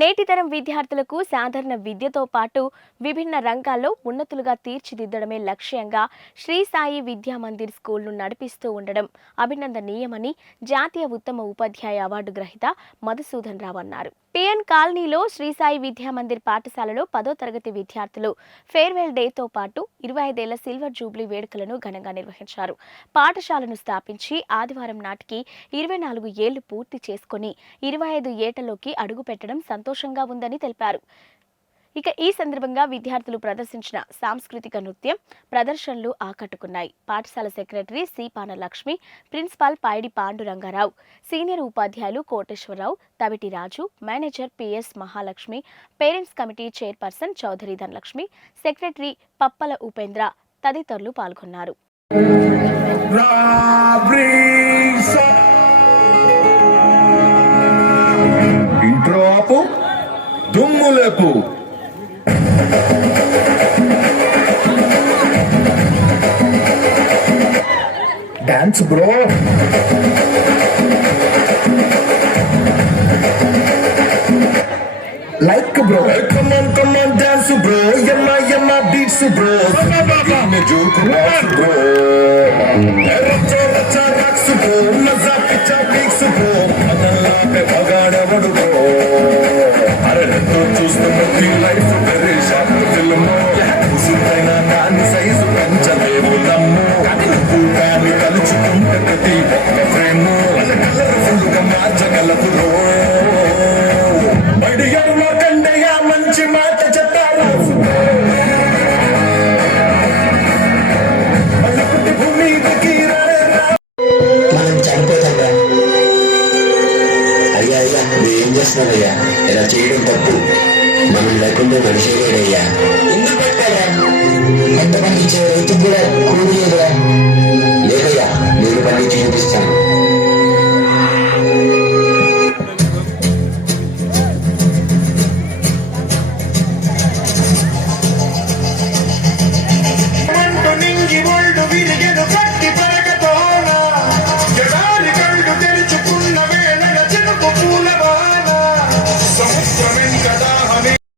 నేటి తరం విద్యార్థులకు సాధారణ విద్యతో పాటు విభిన్న రంగాల్లో ఉన్నతులుగా తీర్చిదిద్దడమే లక్ష్యంగా శ్రీ సాయి విద్యా మందిర్ స్కూల్ను నడిపిస్తూ ఉండడం అభినందనీయమని జాతీయ ఉత్తమ ఉపాధ్యాయ అవార్డు గ్రహీత మధుసూదన్ రావు అన్నారు. పిఎన్ కాలనీలో శ్రీ సాయి విద్యా మందిర్ పాఠశాలలో 10వ తరగతి విద్యార్థులు ఫేర్వెల్ డేతో పాటు 25 ఏళ్ల సిల్వర్ జూబ్లీ వేడుకలను ఘనంగా నిర్వహించారు. పాఠశాలను స్థాపించి ఆదివారం నాటికి 24 ఏళ్లు పూర్తి చేసుకుని 25 ఏటలోకి అడుగుపెట్టడం సంతోషంగా ఉందని తెలిపారు. ఇక ఈ సందర్భంగా విద్యార్థులు ప్రదర్శించిన సాంస్కృతిక నృత్యం ప్రదర్శనలు ఆకట్టుకున్నాయి. పాఠశాల secretary Sipana Lakshmi, principal Paidi Pandurangarao, senior ఉపాధ్యాయులు Koteswararao, Taviti Raju, manager PS Mahalakshmi, parents committee chairperson Chaudhary Dhanalakshmi, secretary Pappala Upendra తదితరులు పాల్గొన్నారు. Dance bro. Like bro. Come on, dance bro. Yamma beats bro. Me juke box bro. Racha rocks bro. Maza picha beats bro. Adalla pe bagaada vadu bro. Are to chustunna life very sharp film. Usutaina nani size penchalevu nammu. Kani kaluchukunta prati okka frame. Colorful ga marchagalavu bro. Idiyarlo kandeya manchi maata chettaru. Allaputti bhumi dakirare మనం చనిపోతాంగా. అయ్యా నువ్వేం చేస్తున్నావయ్యా? ఇలా చేయడం తప్పు. మనం లేకుండా మనిషి లేడయ్యా. ఎందుకు పెట్టారా? ఎంత పండించే రైతుకు కూడా కూలి లేదురా. లేదయ్యా, నేను పండించి చూపిస్తాను.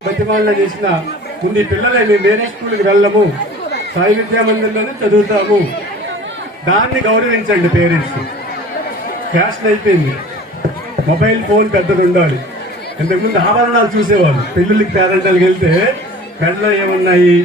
బతిమాల చేసిన ముందు పిల్లలే మేము వేరే స్కూల్కి వెళ్ళము, సాయి విద్యా మందిర్లోనే చదువుతాము, దాన్ని గౌరవించండి. పేరెంట్స్ ఫ్యాషన్ అయిపోయింది, మొబైల్ ఫోన్ పెద్దది ఉండాలి. ఇంతకుముందు ఆభరణాలు చూసేవాళ్ళు. పెళ్ళిళ్ళకి పేరెంటాలకు వెళ్తే మెడలో ఏమున్నాయి,